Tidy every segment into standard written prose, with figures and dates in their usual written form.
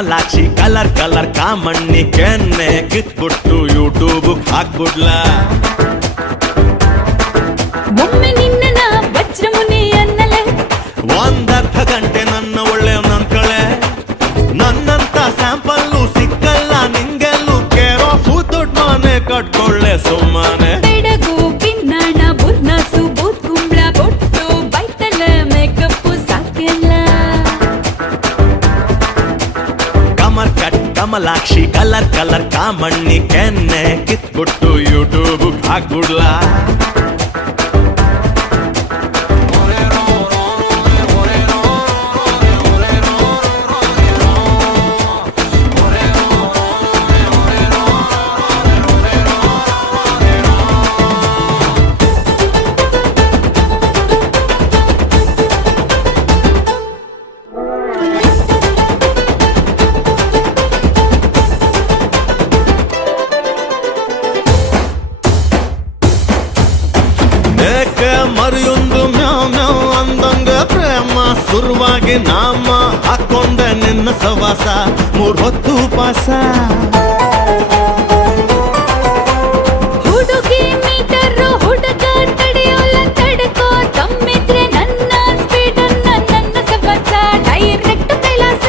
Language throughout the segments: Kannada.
ಕಮಲಾಕ್ಷಿ ಕಲರ್ ಕಲರ್ ಕಾಮಣ್ಣಿ ಕೆನ್ನೆ ಕಿತ್ಬಿಟ್ಟು ಯೂಟ್ಯೂಬ್ ಹಾಕ್ಬಿಡ್ಲ ಒಮ್ಮೆ ನಿನ್ನ ವಜ್ರಮುನಿ ಅನ್ನಲೆ ಒಂದರ್ಧ ಗಂಟೆ ನನ್ನ ಒಳ್ಳೆ ನನ್ಕಳೆ ನನ್ನಂತ ಸ್ಯಾಂಪಲ್ಲು ಸಿಕ್ಕಲ್ಲ ನಿಂಗೆಲ್ಲೂ ಕೇರೋ ದೊಡ್ಡ ಮನೆ ಕಟ್ಕೊಳ್ಳೆ ಸುಮ್ಮನೆ ಬೆಡಗು ಪಿನ್ನಾಣ ಬುರ್ನಾಸು ಬೂತ್ ಕುಂಬ್ಳ ಬೊಟ್ಟು ಬೈತಲ ಮೇಕಪ್ಪು ಸಾಕೆಲ್ಲ ಕಮರ್ ಕಟ್ ಕಮಲಾಕ್ಷಿ ಕಲರ್ ಕಲರ್ ಕಾಮಣ್ಣಿ ಕೆನ್ನೆ ಕಿತ್ಬಿಟ್ಟು ಯೂಟ್ಯೂಬ್ ಹಾಕ್ಬಿಡ್ಲ ಮರಿಯೊಂದು ಮ್ಯಾವ್ ಮ್ಯಾವ್ ಅಂದಂಗ ಪ್ರೇಮ ಸುರುವಾಗಿ ನಾಮ ಹಾಕೊಂಡೆ ನಿನ್ನ ಸವಾಸ 3 ಹೊತ್ತು ಪಾಸ ಹುಡುಗಿ ಮೀಟರ್ ಹುಡುಗ ತಡೆಯೋಲ್ಲ ತಡ್ಕೋ ತಮ್ಮಿದ್ರೆ ನನ್ನ ಸ್ಪೀಡನ್ನ ನನ್ನ ಸವಾಸ ಡೈರೆಕ್ಟ್ ಕೈಲಾಸ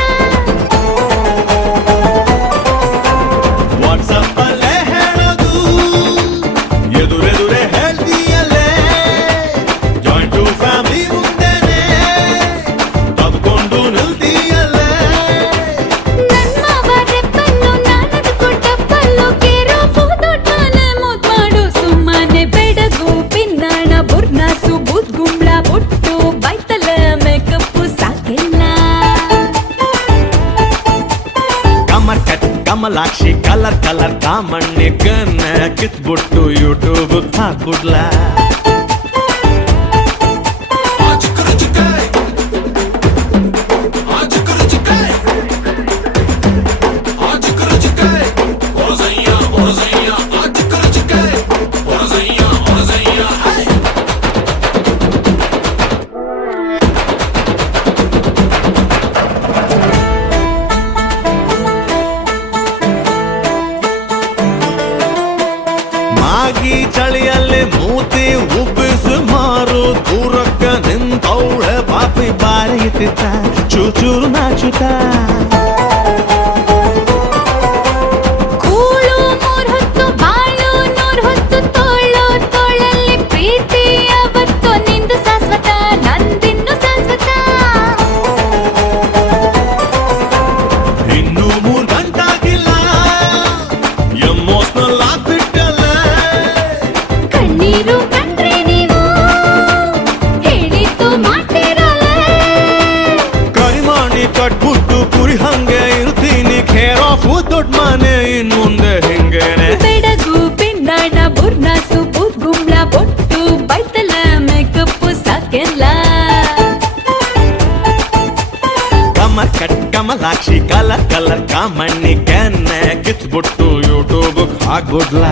ವಾಟ್ಸಪ್ ಅಲ್ಲೇ ಹೇಳೋದು ಎದುರೆದುರೆ ಹೇಳ್ತೀಯಲ್ಲೇ ಜಾಯಿಂಟ್ ಫ್ಯಾಮಿಲಿ ಮುಂದೆನೆ ತಬ್ಕೊಂಡು ನಿಲ್ತೀಯಲ್ಲೇ ನನ್ನ ವರೆಪ್ಪನ್ನು ನಾನದು ಕೊಟ್ಟಪ್ಪಲ್ಲು ಕೇರೋ ದೊಡ್ಡನೆ ಮುದ್ ಮಾಡು ಸುಮ್ಮನೆ ಬೆಡಗು ಪಿನ್ನಾಣ ಬುರ್ನಾಸು ಬೂತ್ ಗುಂಬ್ಳ ಬೊಟ್ಟು ಬೈತಲ ಮೇಕಪ್ಪು ಸಾಕೆಲ್ಲ ಕಮರ್ ಕಟ್ ಕಮಲಾಕ್ಷಿ ಕಲರ್ ಕಲರ್ ಕಾಮಣ್ಣಿ ಕನ್ನ ಕಿತ್ಬಿಟ್ಟು ಯೂಟ್ಯೂಬ್ ಹಾಕ್ಬಿಡ್ಲ ಮಾಗಿ ಚಳಿಯಲ್ಲಿ ಮೂತಿ ಉಬ್ಬಿಸು ಮಾರು ದೂರಕ್ಕ ನಿಂತವಳೆ ಪಾಪಿ ಬಾರಿ ಇಟ್ಟಿತ್ತ ಚೂಚೂರು ನಾಚುತ್ತ ಕೂಳು 3 ಹೊತ್ತು ಬಾಳು 100 ಹೊತ್ತು ತೋಳು ತೋಳಲ್ಲಿ ಪ್ರೀತಿ ಅವತ್ತು ನಿಂದು ಶಾಶ್ವತ ನಂದಿನ್ನು ಶಾಶ್ವತ ಇನ್ನು 3 ಗಂಟಾಗಿಲ್ಲ ಎಮೋಷನಲ್ ಆಗ್ಬಿಟ್ಟಲ್ಲ ಕಣ್ಣೀರು ಕಂಡ್ರೆ ನೀವು ಹೇಳಿದ್ದು ಮಾಡ್ತಿರಲ್ಲ ಕರಿಮಾಣಿ ಕಟ್ಬಿಟ್ಟು ಕುರಿ ಹಂಗೆ ಇರ್ತೀನಿ ಖೇರ್ ಆಫ್ ದೊಡ್ಡ ಮನೆ ಇನ್ ಮುಂದೆ ಹಿಂಗೇನೆ ಬೆಡಗು ಪಿನ್ನಾಣ ಬುರ್ನಾಸು ಬೂತ್ ಗುಂಬ್ಳ ಬೊಟ್ಟು ಬೈತಲ ಮೇಕಪ್ಪು ಸಾಕೆಲ್ಲ ಕಮರ್ ಕಟ್ ಕಮಲಾಕ್ಷಿ ಕಲರ್ ಕಲರ್ ಕಾಮಣ್ಣಿ ಕೆನ್ನೆ ಕಿತ್ಬಿಟ್ಟು ಯೂಟ್ಯೂಬ್ ಹಾಕ್ಬಿಡ್ಲ